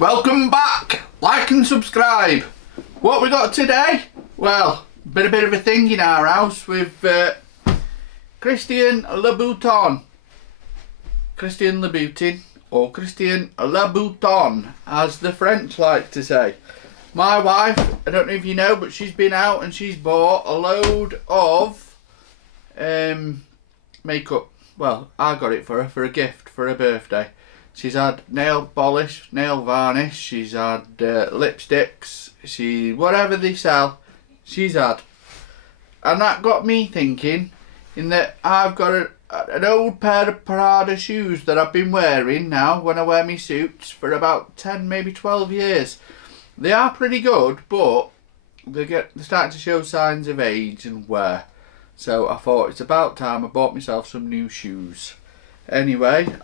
Welcome back, like and subscribe. What we got today? Well, been a bit of a thing in our house with Christian Louboutin. Christian Louboutin, or Christian Louboutin, as the French like to say. My wife, I don't know if you know, but she's been out and she's bought a load of makeup. Well, I got it for her for a gift for her birthday. She's had nail polish, nail varnish, she's had lipsticks, whatever they sell, she's had. And that got me thinking, in that I've got an old pair of Prada shoes that I've been wearing now when I wear my suits for about 10, maybe 12 years. They are pretty good, but they're starting to show signs of age and wear. So I thought it's about time I bought myself some new shoes. Anyway,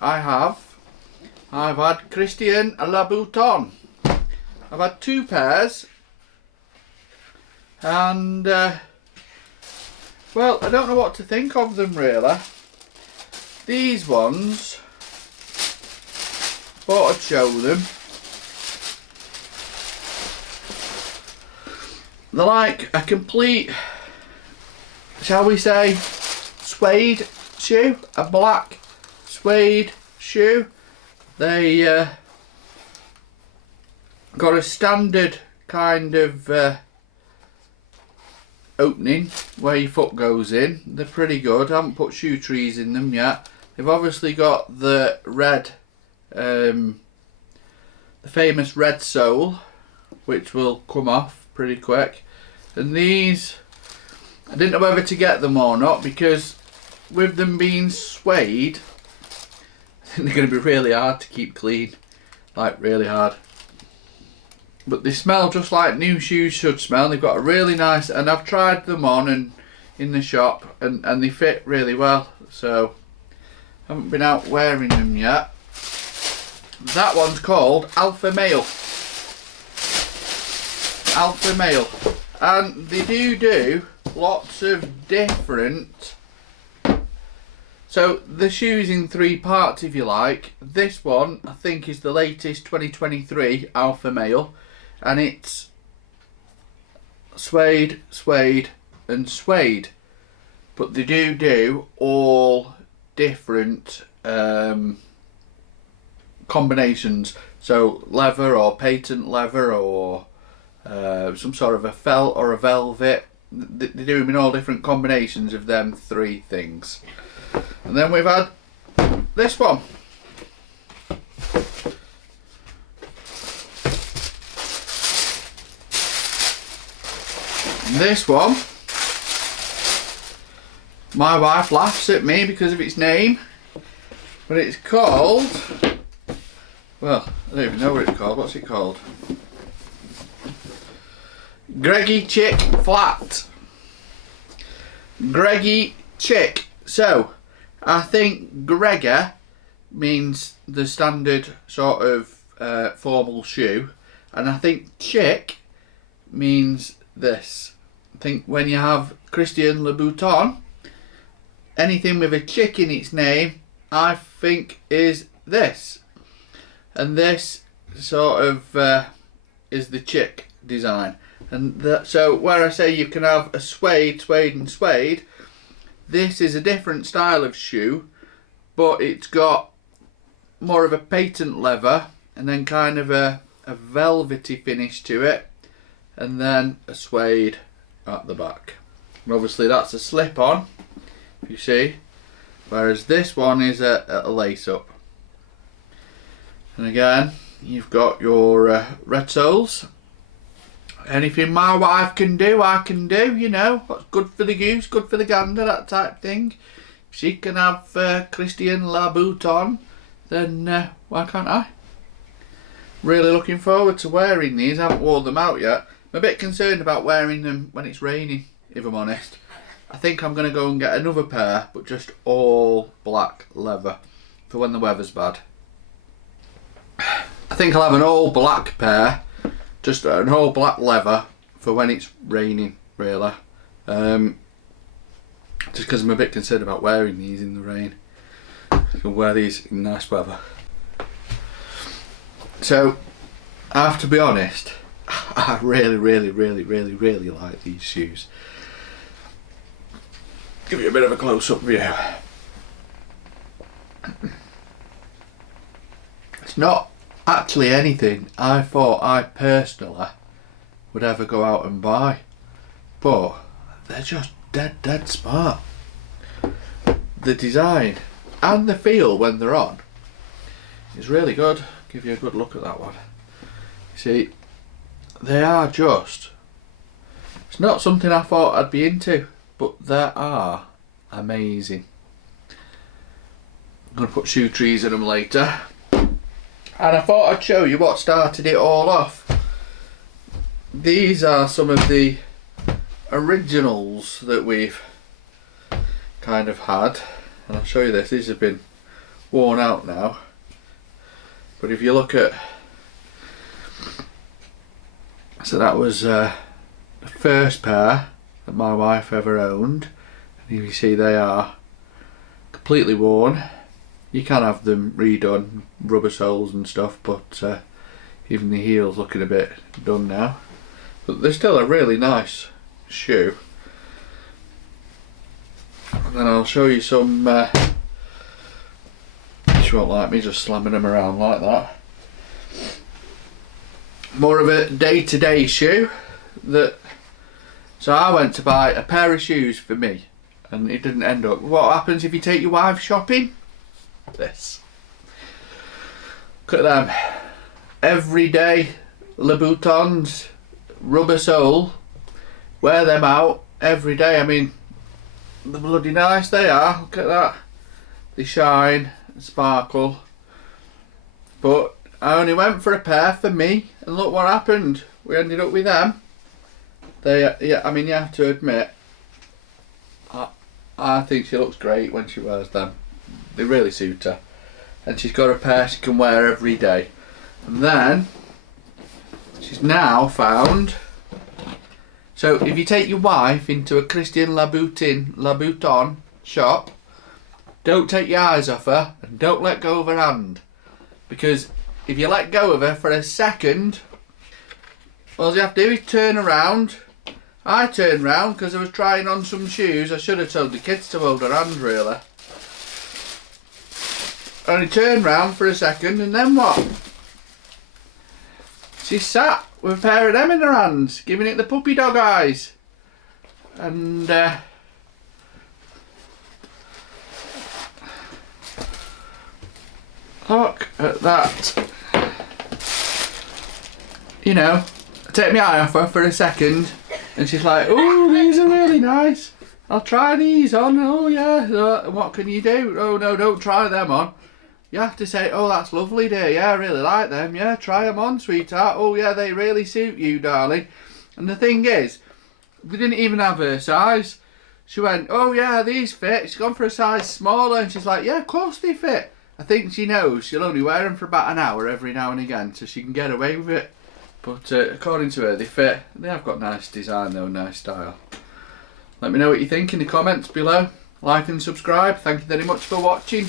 I've had Christian Louboutin. I've had two pairs, and well, I don't know what to think of them really. These ones, thought I'd show them. They're like a complete, shall we say, suede shoe, a black suede shoe. They got a standard kind of opening where your foot goes in. They're pretty good. I haven't put shoe trees in them yet. They've obviously got the red, the famous red sole, which will come off pretty quick. And these, I didn't know whether to get them or not, because with them being suede, they're going to be really hard to keep clean, like really hard. But they smell just like new shoes should smell. They've got a really nice, and I've tried them on and in the shop, and they fit really well. So I haven't been out wearing them yet. That one's called Alpha Male. Alpha Male, and they do lots of different. So the shoe's in three parts, if you like. This one I think is the latest 2023 Alpha Male, and it's suede, suede and suede, but they do all different combinations. So leather or patent leather or some sort of a felt or a velvet. They do them in all different combinations of them three things. And then we've had this one. This one, my wife laughs at me because of its name, but it's called, well, I don't even know what it's called. What's it called? Greggy Chick Flat. Greggy Chick. So I think Gregor means the standard sort of formal shoe, and I think chick means this. I think when you have Christian Louboutin, anything with a chick in its name, I think is this. And this sort of is the chick design. And so where I say you can have a suede, suede and suede, this is a different style of shoe, but it's got more of a patent leather and then kind of a velvety finish to it, and then a suede at the back. And obviously that's a slip-on, if you see, whereas this one is a lace-up. And again, you've got your red soles. Anything my wife can do, I can do, you know. What's good for the goose, good for the gander, that type thing. If she can have Christian Louboutin, then why can't I? Really looking forward to wearing these. I haven't worn them out yet. I'm a bit concerned about wearing them when it's raining, if I'm honest. I think I'm going to go and get another pair, but just all black leather for when the weather's bad. I think I'll have an all black pair, just an all black leather for when it's raining, really. Just because I'm a bit concerned about wearing these in the rain. I can wear these in nice weather. So I have to be honest, I really like these shoes. Give you a bit of a close-up view. It's not actually anything I thought I personally would ever go out and buy, but they're just dead smart. The design and the feel when they're on is really good. Give you a good look at that one. See, they are just, it's not something I thought I'd be into, but they are amazing. I'm going to put shoe trees in them later. And I thought I'd show you what started it all off. These are some of the originals that we've kind of had. And I'll show you this. These have been worn out now. But if you look at, so that was the first pair that my wife ever owned. And you see they are completely worn. You can have them redone, rubber soles and stuff, but even the heel's looking a bit done now. But they're still a really nice shoe. And then I'll show you some, she won't like me just slamming them around like that. More of a day-to-day shoe. So I went to buy a pair of shoes for me, and it didn't end up. What happens if you take your wife shopping? This. Look at them. Everyday Louboutins, rubber sole. Wear them out every day. I mean, the bloody nice they are. Look at that. They shine and sparkle. But I only went for a pair for me, and look what happened. We ended up with them. Yeah, I mean, you have to admit, I think she looks great when she wears them. They really suit her. And she's got a pair she can wear every day. And then, she's now found, so if you take your wife into a Christian Louboutin shop, don't take your eyes off her and don't let go of her hand. Because if you let go of her for a second, all you have to do is turn around. I turned round because I was trying on some shoes. I should have told the kids to hold her hand, really. Only turned round for a second, and then what? She sat with a pair of them in her hands, giving it the puppy dog eyes. And look at that. You know, I take my eye off her for a second, and she's like, "Oh, these are really nice. I'll try these on. Oh yeah, what can you do? Oh no, don't try them on. You have to say, oh, that's lovely, dear. Yeah, I really like them. Yeah, try them on, sweetheart. Oh yeah, they really suit you, darling." And the thing is, we didn't even have her size. She went, "Oh yeah, these fit." She's gone for a size smaller, and she's like, "Yeah, of course they fit." I think she knows she'll only wear them for about an hour every now and again, so she can get away with it. But according to her, they fit. They have got nice design though, nice style. Let me know what you think in the comments below. Like and subscribe. Thank you very much for watching.